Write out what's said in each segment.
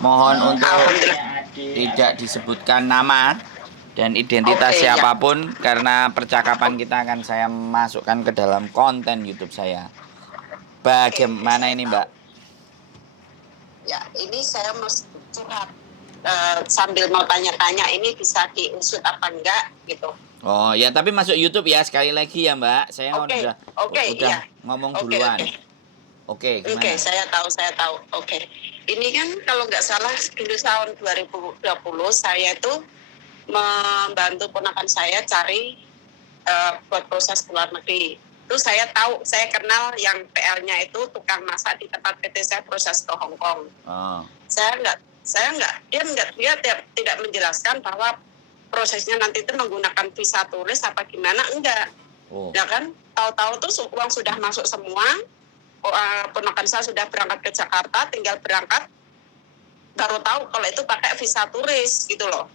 Mohon untuk Alhamdulillah. tidak disebutkan nama dan identitas Oke, ya. siapapun karena percakapan kita akan saya masukkan ke dalam konten YouTube saya. Oke, Bagaimana saya ini, Mbak? tahu. Ya, ini saya mau curhat. Sambil mau tanya-tanya ini bisa diusut apa enggak gitu. Oh, ya tapi masuk YouTube ya sekali lagi ya, Mbak. Saya Oke, oke, udah iya. ngomong Oke, duluan. oke. Oke, Oke, gimana? saya tahu, saya tahu. Oke. Ini kan kalau nggak salah dulu tahun 2020 saya itu membantu ponakan saya cari buat proses ke luar negeri. Itu saya tahu, saya kenal yang PL-nya itu tukang masak di tempat PT saya proses ke Hong Kong. Oh. Dia tidak menjelaskan bahwa prosesnya nanti itu menggunakan visa turis apa gimana, enggak. Oh. Ya kan, tahu-tahu tuh uang sudah masuk semua, ponakan saya sudah berangkat ke Jakarta, tinggal berangkat, baru tahu kalau itu pakai visa turis gitu loh.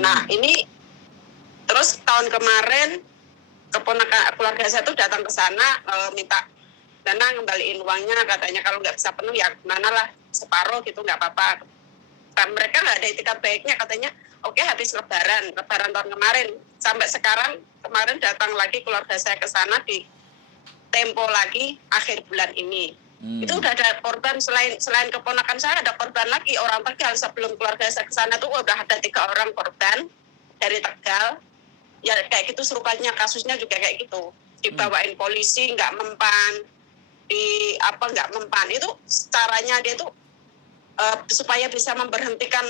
Nah ini terus tahun kemarin keponakan keluarga saya tuh datang ke sana minta dana ngembaliin uangnya, katanya kalau nggak bisa penuh ya gimana lah, separuh gitu nggak apa-apa. Nah, mereka nggak ada itikat baiknya, katanya oke, habis lebaran tahun kemarin sampai sekarang, kemarin datang lagi keluarga saya ke sana di tempo lagi akhir bulan ini. Itu udah ada korban, selain keponakan saya ada korban lagi orang Tegal. Sebelum keluarga saya ke sana tuh udah ada 3 orang korban dari Tegal. Ya kayak gitu serupanya, kasusnya juga kayak gitu. Dibawain polisi nggak mempan, nggak mempan. Itu caranya dia tuh supaya bisa memberhentikan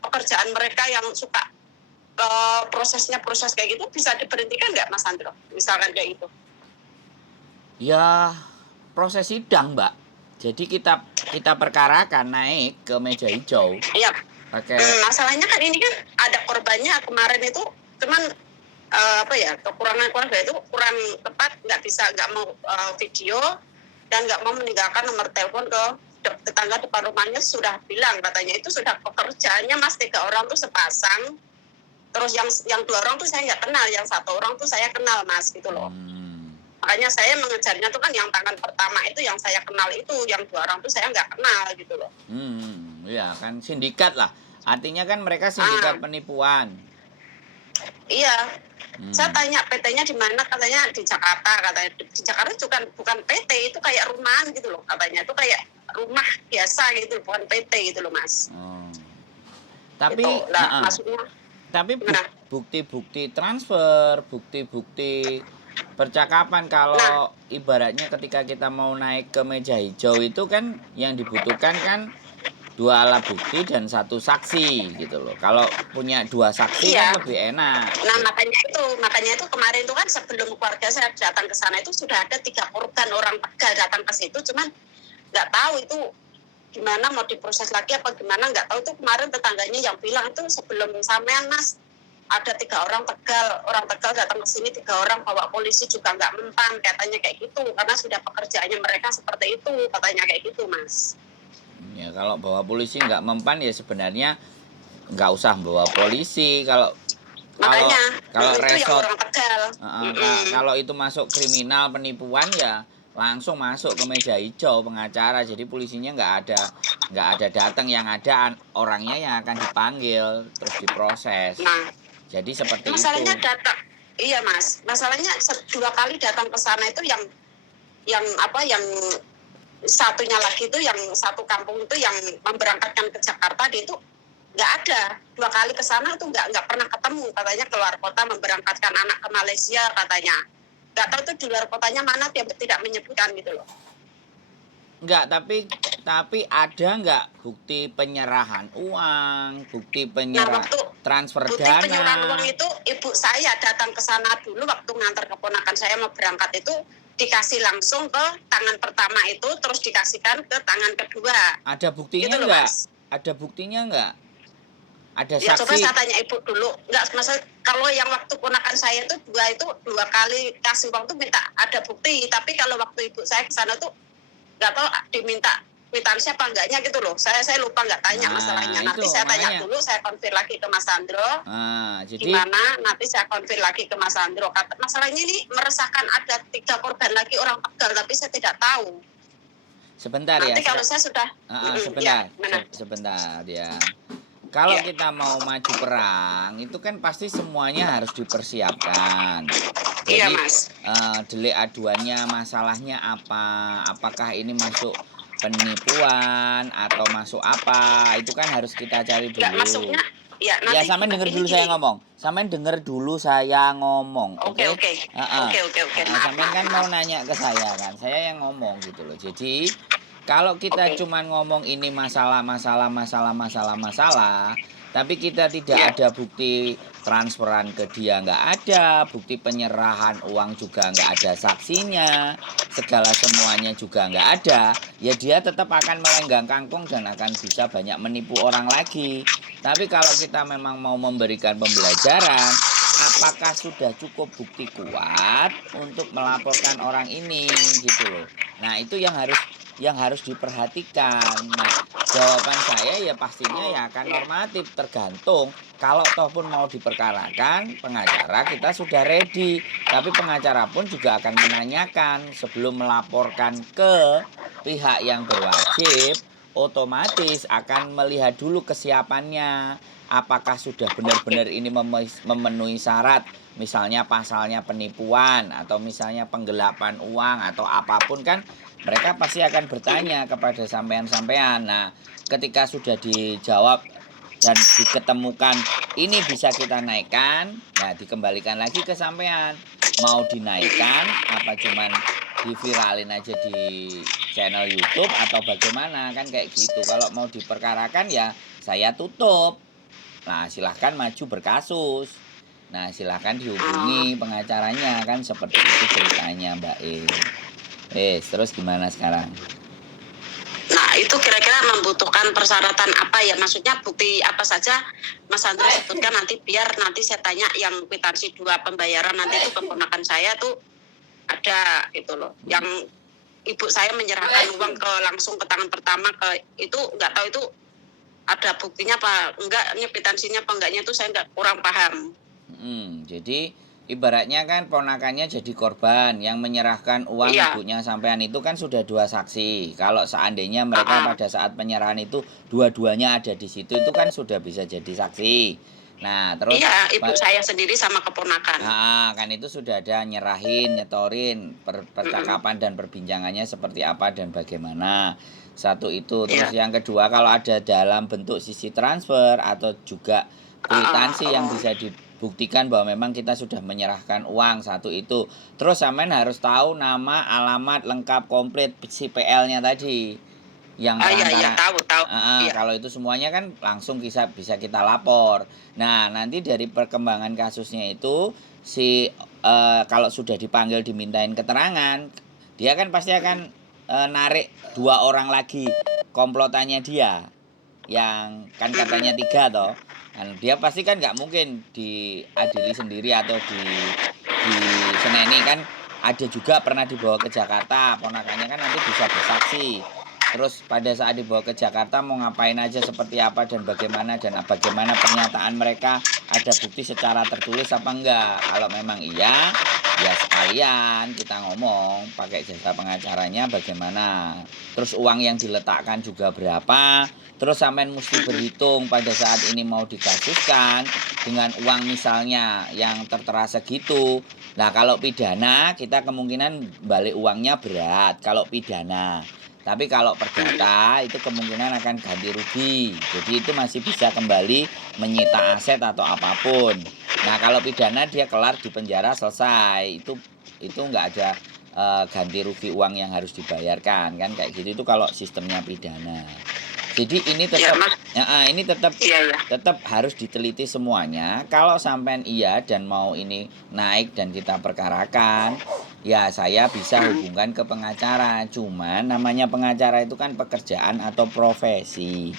pekerjaan mereka yang suka proses kayak gitu, bisa diberhentikan nggak Mas Andro? Misalkan kayak gitu. Ya, proses sidang, Mbak. Jadi kita perkarakan naik ke meja hijau. Iya. Pakai Masalahnya kan ini kan ada korbannya kemarin itu, cuman kekurangan keluarga itu kurang tepat, nggak mau video dan nggak mau meninggalkan nomor telepon ke tetangga depan rumahnya. Sudah bilang katanya itu sudah pekerjaannya Mas 3 orang tuh sepasang, terus yang 2 orang tuh saya nggak kenal, yang 1 orang tuh saya kenal Mas gitu loh. Makanya saya mengejarnya tuh kan yang tangan pertama itu yang saya kenal, itu yang 2 orang tuh saya nggak kenal gitu loh. Ya kan sindikat lah. Artinya kan mereka sindikat penipuan. Iya. Saya tanya PT-nya di mana, katanya di Jakarta, katanya di Jakarta bukan PT, itu kayak rumahan gitu loh, katanya itu kayak rumah biasa gitu, bukan PT gitu loh Mas. Tapi gitu. Nah, maksudnya tapi gimana? bukti-bukti transfer, bukti-bukti percakapan kalau ibaratnya ketika kita mau naik ke meja hijau itu kan yang dibutuhkan kan 2 alat bukti dan 1 saksi gitu loh. Kalau punya 2 saksi kan Iya. lebih enak. Nah, makanya itu kemarin itu kan sebelum keluarga saya datang ke sana itu sudah ada 3 korban orang Tegal datang ke situ, cuman nggak tahu itu gimana, mau diproses lagi apa gimana, nggak tahu. Itu kemarin tetangganya yang bilang itu sebelum sampean Mas, ada 3 orang Tegal datang ke sini, 3 orang bawa polisi juga nggak mempan, katanya kayak gitu, karena sudah pekerjaannya mereka seperti itu, katanya kayak gitu Mas. Ya kalau bawa polisi nggak mempan ya sebenarnya nggak usah bawa polisi. Kalau Makanya itu yang resort orang Tegal. kalau itu masuk kriminal penipuan ya langsung masuk ke meja hijau pengacara, jadi polisinya nggak ada datang, yang ada orangnya yang akan dipanggil terus diproses. Nah, Jadi seperti masalahnya itu. datang, iya Mas, masalahnya 2 kali datang ke sana itu yang satunya lagi itu yang satu kampung itu yang memberangkatkan ke Jakarta, dia itu nggak ada. 2 kali ke sana itu nggak pernah ketemu, katanya keluar kota memberangkatkan anak ke Malaysia katanya. Nggak tahu itu di luar kotanya mana, dia tidak menyebutkan gitu loh. Enggak, tapi ada nggak bukti penyerahan uang, bukti Waktu transfer bukti dana? penyerahan uang itu ibu saya datang ke sana dulu waktu ngantar keponakan saya mau berangkat itu, dikasih langsung ke tangan pertama itu, terus dikasihkan ke tangan kedua. Ada buktinya gitu loh, nggak? Mas. Ada buktinya nggak? Ada Ya coba saksi? saya tanya ibu dulu. Enggak, masa kalau yang waktu ponakan saya itu 2 kali kasih uang tuh minta ada bukti, tapi kalau waktu ibu saya ke sana tuh nggak tahu diminta kwitansi apa enggaknya gitu loh. Saya lupa, nggak tanya masalahnya. Itu Nanti saya tanya makanya. dulu, saya konfir lagi ke Mas Sandro. Jadi Gimana? Nanti saya konfir lagi ke Mas Sandro. Masalahnya ini meresahkan, ada 3 korban lagi orang Tegal, tapi saya tidak tahu. sebentar ya. Nanti kalau saya sudah Sebentar, ya, mana? sebentar ya. Kalau Ya. kita mau maju perang, itu kan pasti semuanya harus dipersiapkan. Iya, Jadi Mas. delik aduannya, masalahnya apa? Apakah ini masuk penipuan atau masuk apa? Itu kan harus kita cari Nggak masuknya, dulu. ya Ya, nanti sampean denger ini dulu saya gini. ngomong. Sampean denger dulu saya ngomong, Oke, oke? oke. Heeh. Oke. Maaf, Sampean maaf, kan mau maaf. nanya ke saya kan, saya yang ngomong gitu loh. Jadi, kalau kita Oke. cuman ngomong ini masalah, tapi kita tidak Ya. ada bukti transferan ke dia, nggak ada, bukti penyerahan uang juga nggak ada saksinya, segala semuanya juga nggak ada, ya dia tetap akan melenggang kangkung dan akan bisa banyak menipu orang lagi. Tapi kalau kita memang mau memberikan pembelajaran, apakah sudah cukup bukti kuat untuk melaporkan orang ini gitu loh. Nah, itu yang harus diperhatikan. Nah, jawaban saya ya pastinya ya akan normatif, tergantung. Kalau toh pun mau diperkarakan, pengacara kita sudah ready. Tapi pengacara pun juga akan menanyakan sebelum melaporkan ke pihak yang berwajib, otomatis akan melihat dulu kesiapannya. Apakah sudah benar-benar ini memenuhi syarat, misalnya pasalnya penipuan atau misalnya penggelapan uang atau apapun, kan mereka pasti akan bertanya kepada sampean-sampean. Nah, ketika sudah dijawab dan diketemukan ini bisa kita naikkan, nah dikembalikan lagi ke sampean. Mau dinaikkan apa cuman diviralin aja di channel YouTube atau bagaimana, kan kayak gitu. Kalau mau diperkarakan ya saya tutup. Nah, silahkan maju berkasus. Nah, silahkan dihubungi pengacaranya, kan seperti itu ceritanya, Mbak E. Terus gimana sekarang? Nah, itu kira-kira membutuhkan persyaratan apa ya? Maksudnya bukti apa saja Mas Andra sebutkan nanti, biar nanti saya tanya yang kwitansi 2 pembayaran nanti itu keponakan saya tuh ada gitu loh. Yang ibu saya menyerahkan uang langsung ke tangan pertama ke itu, nggak tahu itu ada buktinya apa enggak, ini kwitansinya apa enggaknya itu saya kurang paham. Jadi ibaratnya kan ponakannya jadi korban, yang menyerahkan uang Iya. ibunya sampean itu kan sudah 2 saksi. Kalau seandainya mereka pada saat penyerahan itu dua-duanya ada di situ, itu kan sudah bisa jadi saksi. Nah, terus Iya, ibu saya sendiri sama keponakan. kan itu sudah ada nyerahin, nyetorin percakapan dan perbincangannya seperti apa dan bagaimana. Satu itu. Terus yang kedua, kalau ada dalam bentuk sisi transfer atau juga kwitansi yang bisa dibuktikan bahwa memang kita sudah menyerahkan uang, satu itu. Terus sampean harus tahu nama, alamat lengkap komplit si PL-nya tadi. Yang Iya, tahu. Iya. kalau itu semuanya kan langsung bisa kita lapor. Nah, nanti dari perkembangan kasusnya itu kalau sudah dipanggil dimintain keterangan, dia kan pasti akan narik 2 orang lagi komplotannya dia, yang kan katanya 3 toh. Dan dia pasti kan nggak mungkin diadili sendiri atau di seneni, kan ada juga pernah dibawa ke Jakarta, ponakannya kan nanti bisa bersaksi. Terus pada saat dibawa ke Jakarta mau ngapain aja, seperti apa dan bagaimana pernyataan mereka, ada bukti secara tertulis apa enggak. Kalau memang iya, ya sekalian kita ngomong pakai jasa pengacaranya bagaimana. Terus uang yang diletakkan juga berapa. Terus sampean mesti berhitung pada saat ini mau dikasuskan dengan uang misalnya yang tertera segitu. Nah, kalau pidana kita kemungkinan balik uangnya berat kalau pidana. Tapi kalau perdata itu kemungkinan akan ganti rugi. Jadi itu masih bisa kembali menyita aset atau apapun. Nah, kalau pidana dia kelar di penjara selesai. Itu nggak ada ganti rugi uang yang harus dibayarkan, kan kayak gitu. Itu kalau sistemnya pidana. Jadi ini tetap harus diteliti semuanya. Kalau sampean iya dan mau ini naik dan kita perkarakan, ya saya bisa hubungkan ke pengacara. Cuman namanya pengacara itu kan pekerjaan atau profesi.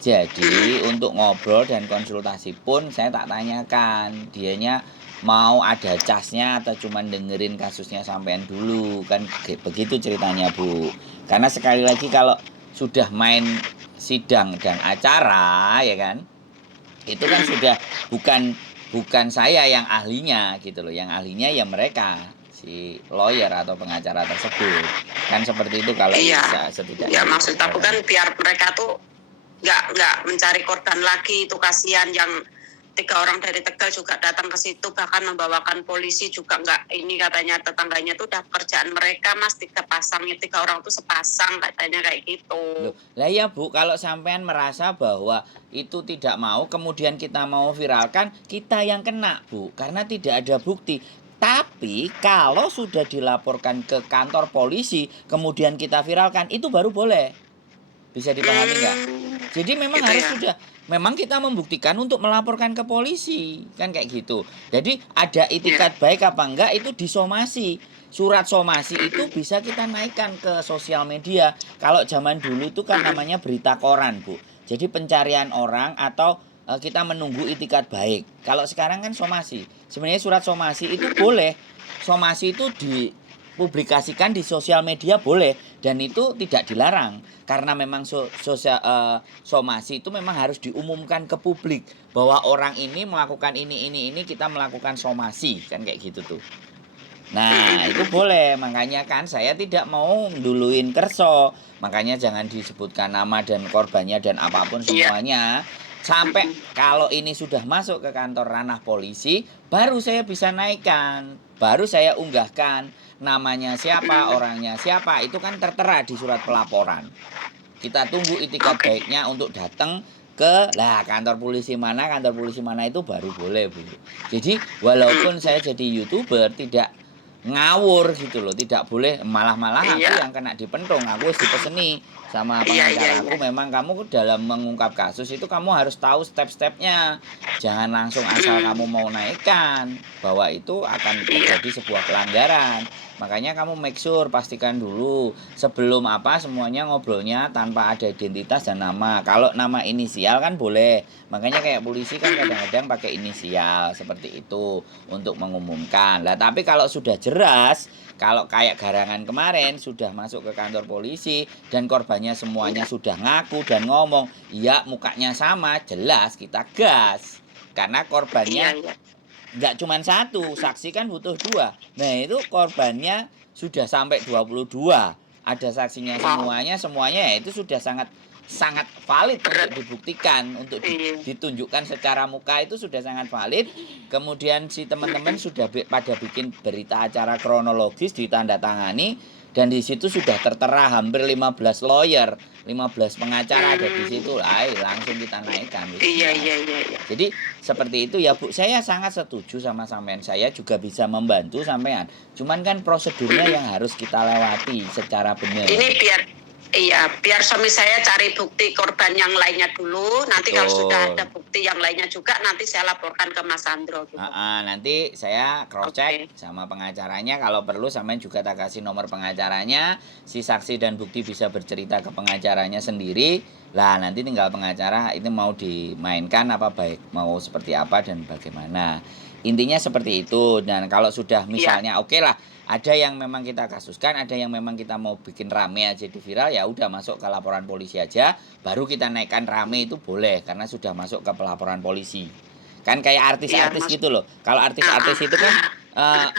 Jadi untuk ngobrol dan konsultasi pun saya tak tanyakan dianya mau ada casnya atau cuman dengerin kasusnya sampean dulu, kan begitu ceritanya, Bu. Karena sekali lagi kalau sudah main sidang dan acara, ya kan, itu kan sudah bukan saya yang ahlinya gitu loh. Yang ahlinya ya mereka si lawyer atau pengacara tersebut. Kan seperti itu kalau Iya. bisa setidaknya. Ya maksud aku kan biar mereka tuh nggak mencari korban lagi, itu kasihan yang 3 orang dari Tegal juga datang ke situ, bahkan membawakan polisi juga nggak, ini katanya tetangganya tuh udah pekerjaan mereka Mas, 3 pasangnya, 3 orang tuh sepasang katanya kayak gitu. Loh, lah ya Bu, kalau sampean merasa bahwa itu tidak mau, kemudian kita mau viralkan, kita yang kena Bu, karena tidak ada bukti. Tapi kalau sudah dilaporkan ke kantor polisi, kemudian kita viralkan, itu baru boleh. Bisa dipahami nggak? Jadi memang Gitu harus ya. sudah, memang kita membuktikan untuk melaporkan ke polisi, kan kayak gitu. Jadi ada itikat baik apa enggak itu disomasi. Surat somasi itu bisa kita naikkan ke sosial media. Kalau zaman dulu itu kan namanya berita koran, Bu. Jadi pencarian orang atau kita menunggu itikat baik. Kalau sekarang kan somasi. Sebenarnya surat somasi itu boleh. Somasi itu dipublikasikan di sosial media boleh dan itu tidak dilarang karena memang somasi itu memang harus diumumkan ke publik bahwa orang ini melakukan ini kita melakukan somasi kan kayak gitu tuh. Nah itu boleh, makanya kan saya tidak mau duluin kerso, makanya jangan disebutkan nama dan korbannya dan apapun semuanya. Sampai kalau ini sudah masuk ke kantor ranah polisi, baru saya bisa naikkan, baru saya unggahkan namanya siapa, orangnya siapa, itu kan tertera di surat pelaporan. Kita tunggu itikat baiknya untuk datang ke kantor polisi mana itu baru boleh Bu. Jadi walaupun saya jadi YouTuber tidak ngawur gitu loh, tidak boleh malah aku yang kena dipentung, aku harus dipeseni sama pengacara aku, memang kamu dalam mengungkap kasus itu kamu harus tahu step-stepnya, jangan langsung asal kamu mau naikkan bahwa itu akan terjadi sebuah pelanggaran. Makanya kamu make sure, pastikan dulu sebelum semuanya ngobrolnya tanpa ada identitas dan nama. Kalau nama inisial kan boleh. Makanya kayak polisi kan kadang-kadang pakai inisial seperti itu untuk mengumumkan. Lah tapi kalau sudah jelas, kalau kayak Garangan kemarin sudah masuk ke kantor polisi dan korbannya semuanya sudah ngaku dan ngomong, iya mukanya sama, jelas kita gas. Karena korbannya nggak cuma satu, saksi kan butuh 2. Nah itu korbannya sudah sampai 22. Ada saksinya semuanya ya itu sudah sangat valid untuk dibuktikan, untuk ditunjukkan secara muka itu sudah sangat valid. Kemudian si teman-teman sudah pada bikin berita acara kronologis ditandatangani dan di situ sudah tertera hampir 15 lawyer, 15 pengacara ada di situ. Langsung kita naikkan. Iya. Jadi seperti itu ya Bu, saya sangat setuju sama sampean, saya juga bisa membantu sampean. Cuman kan prosedurnya yang harus kita lewati secara benar. Ini biar suami saya cari bukti korban yang lainnya dulu. Nanti kalau sudah ada bukti yang lainnya juga, nanti saya laporkan ke Mas Sandro. Gitu. Nanti saya cross check sama pengacaranya. Kalau perlu sampean juga tak kasih nomor pengacaranya. Si saksi dan bukti bisa bercerita ke pengacaranya sendiri. Lah nanti tinggal pengacara itu mau dimainkan apa baik, mau seperti apa dan bagaimana. Intinya seperti itu. Dan kalau sudah misalnya oke lah, ada yang memang kita kasuskan, ada yang memang kita mau bikin rame aja di viral, ya udah masuk ke laporan polisi aja, baru kita naikkan rame itu boleh karena sudah masuk ke pelaporan polisi. Kan kayak artis-artis gitu loh. Kalau artis-artis itu kan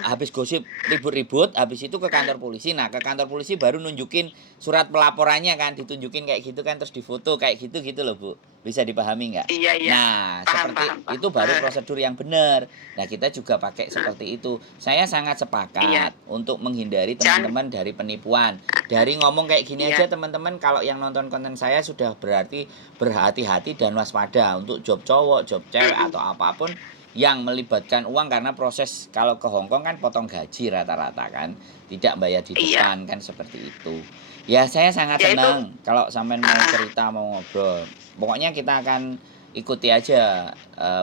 habis gosip ribut-ribut, habis itu ke kantor polisi. Nah, ke kantor polisi baru nunjukin surat pelaporannya kan, ditunjukin kayak gitu kan, terus difoto kayak gitu loh Bu. Bisa dipahami nggak? Iya. Nah, seperti itu baru prosedur yang benar. Nah, kita juga pakai seperti itu. Saya sangat sepakat untuk menghindari teman-teman dari penipuan. Dari ngomong kayak gini aja teman-teman, kalau yang nonton konten saya sudah berarti berhati-hati dan waspada untuk job cowok, job cewek atau apapun yang melibatkan uang, karena proses kalau ke Hongkong kan potong gaji rata-rata kan, tidak bayar di depan kan seperti itu. Ya saya sangat senang kalau sampean mau cerita, mau ngobrol. Pokoknya kita akan ikuti aja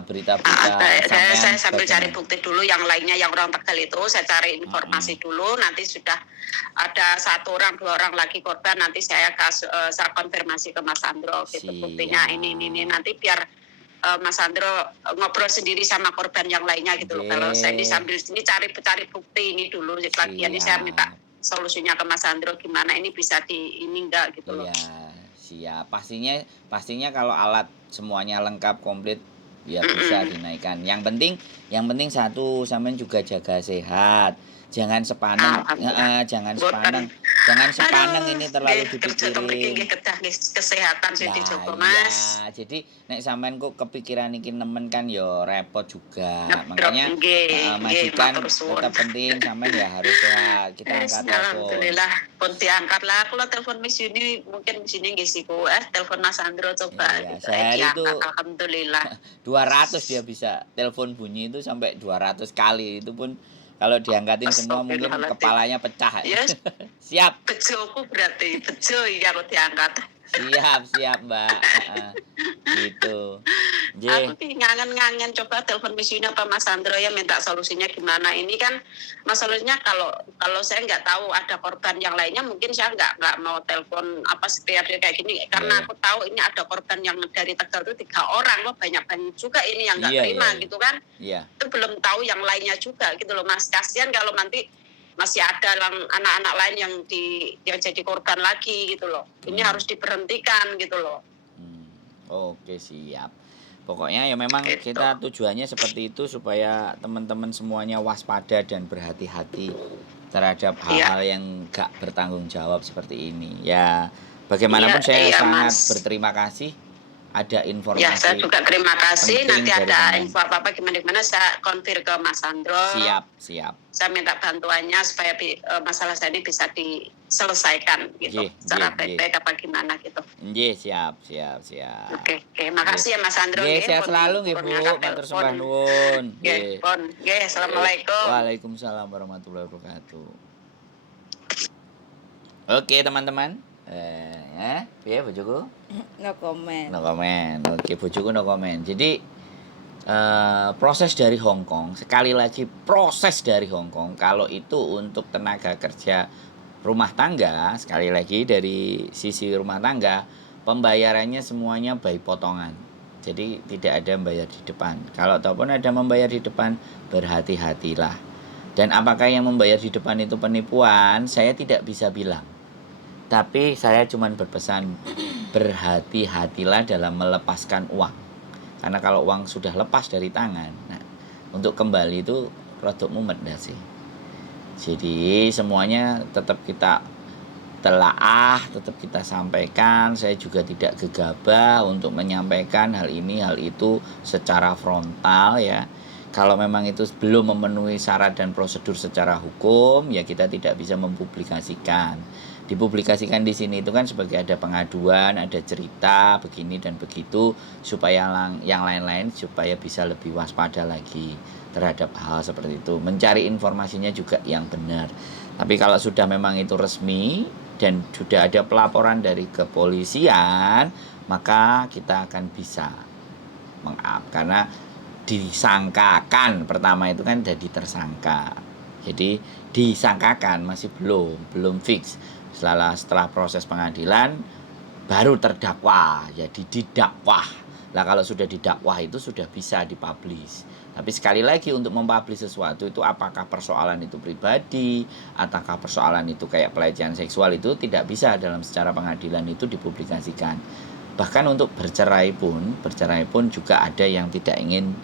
berita-berita saya sambil cari bukti dulu yang lainnya, yang orang Tegal itu saya cari informasi dulu. Nanti sudah ada 1 orang 2 orang lagi korban, nanti saya konfirmasi ke Mas Sandro gitu. Buktinya ini nanti biar Mas Sandro ngobrol sendiri sama korban yang lainnya gitu loh. Kalau saya ini sambil sini cari bukti ini dulu. Lagian ini saya minta solusinya ke Mas Sandro, gimana ini bisa ini enggak gitu loh. Siap. Pastinya kalau alat semuanya lengkap komplit ya bisa dinaikkan. Yang penting satu, sampean juga jaga sehat. Jangan sepaneng, Alhamdulillah. Boten. jangan sepaneng Aduh, ini terlalu kerja kepikir dipikirin. kedah kesehatan sih Lah dicoba iya, Mas. jadi nek sampean kok kepikiran iki nemen kan ya repot juga. Ngedrop Makanya nggih majikan matur suwun. tetap penting, sampean ya harus sehat. Kita Wis angkat telepon. alhamdulillah pun diangkat lah. Kalau telepon Miss Yuni mungkin di sini nggih siku. Telepon Mas Andro coba Iya, gitu. sehari itu Diangkat alhamdulillah. 200 dia bisa. Telepon bunyi itu sampai 200 kali. Itu pun kalau diangkatin semua mungkin Astagfirullahaladzim. kepalanya pecah. Yes, Siap. bejoku berarti bejo ya kalau diangkat. Siap, Mbak. Heeh. Gitu. Aku Nggih. sih ngangen-ngangen coba telepon Miss Yuni apa Mas Andro ya minta solusinya gimana. Ini kan masalahnya kalau saya nggak tahu ada korban yang lainnya mungkin saya nggak mau telepon apa seperti kayak gini karena Iya. aku tahu ini ada korban yang dari Tegal itu 3 orang loh banyak juga ini yang nggak Iya, terima iya. gitu kan. Iya. Itu belum tahu yang lainnya juga gitu loh Mas. Kasihan kalau nanti masih ada anak-anak lain yang jadi korban lagi gitu loh. Ini harus diberhentikan gitu loh. Oke, siap. Pokoknya ya memang Gitu. kita tujuannya seperti itu supaya teman-teman semuanya waspada dan berhati-hati terhadap hal-hal yang gak bertanggung jawab seperti ini. Ya, bagaimanapun saya sangat Mas. berterima kasih ada informasi. Ya, saya juga terima kasih. penting Nanti dari ada sampean. info apa-apa gimana saya konfir ke Mas Andro. Siap. Saya minta bantuannya supaya masalah saya ini bisa diselesaikan gitu. Secara baik-baik apa gimana gitu. Nggih, siap. Oke, makasih ya Mas Andro. Nggih, sehat selalu nggih Bu, matur sembah nuwun. Nggih, assalamualaikum. Waalaikumsalam warahmatullahi wabarakatuh. Oke, teman-teman. Ya, bojoku? No comment. No comment. Oke, bojoku no comment. Jadi proses dari Hong Kong, sekali lagi proses dari Hong Kong, kalau itu untuk tenaga kerja rumah tangga, sekali lagi dari sisi rumah tangga, pembayarannya semuanya by potongan. Jadi tidak ada membayar di depan. Kalau ataupun ada membayar di depan, berhati-hatilah. Dan apakah yang membayar di depan itu penipuan, saya tidak bisa bilang. Tapi saya cuma berpesan, berhati-hatilah dalam melepaskan uang. Karena kalau uang sudah lepas dari tangan, nah, untuk kembali itu produk mumet sih. Jadi semuanya tetap kita telaah, tetap kita sampaikan. Saya juga tidak gegabah untuk menyampaikan hal ini, hal itu secara frontal ya. Kalau memang itu belum memenuhi syarat dan prosedur secara hukum, ya kita tidak bisa mempublikasikan. Dipublikasikan di sini itu kan sebagai ada pengaduan, ada cerita begini dan begitu supaya yang lain-lain supaya bisa lebih waspada lagi terhadap hal seperti itu. Mencari informasinya juga yang benar. Tapi kalau sudah memang itu resmi dan sudah ada pelaporan dari kepolisian, maka kita akan bisa mengap karena disangkakan pertama itu kan jadi tersangka. Jadi disangkakan masih belum fix. Setelah proses pengadilan baru terdakwa, jadi didakwah. Lah kalau sudah didakwah itu sudah bisa dipublish. Tapi sekali lagi untuk mempublish sesuatu itu apakah persoalan itu pribadi ataukah persoalan itu kayak pelecehan seksual itu tidak bisa dalam secara pengadilan itu dipublikasikan. Bahkan untuk bercerai pun juga ada yang tidak ingin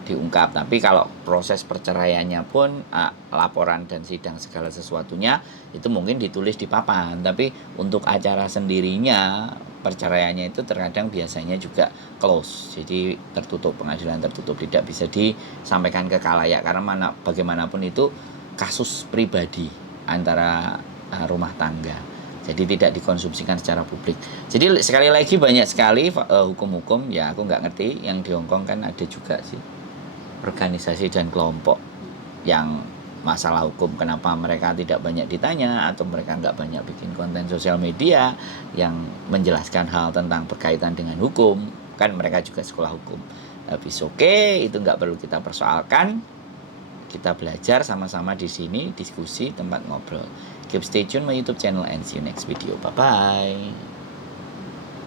diungkap. Tapi kalau proses perceraiannya pun laporan dan sidang segala sesuatunya itu mungkin ditulis di papan. Tapi untuk acara sendirinya perceraiannya itu terkadang biasanya juga close. Jadi tertutup, pengadilan tertutup, tidak bisa disampaikan ke khalayak karena bagaimanapun itu kasus pribadi antara rumah tangga. Jadi tidak dikonsumsikan secara publik. Jadi sekali lagi banyak sekali hukum-hukum ya aku nggak ngerti yang di Hong Kong kan ada juga sih organisasi dan kelompok yang masalah hukum kenapa mereka tidak banyak ditanya atau mereka nggak banyak bikin konten sosial media yang menjelaskan hal tentang berkaitan dengan hukum kan mereka juga sekolah hukum. Tapi oke, itu nggak perlu kita persoalkan, kita belajar sama-sama di sini, diskusi tempat ngobrol. Keep stay tune my YouTube channel and see you next video. Bye bye.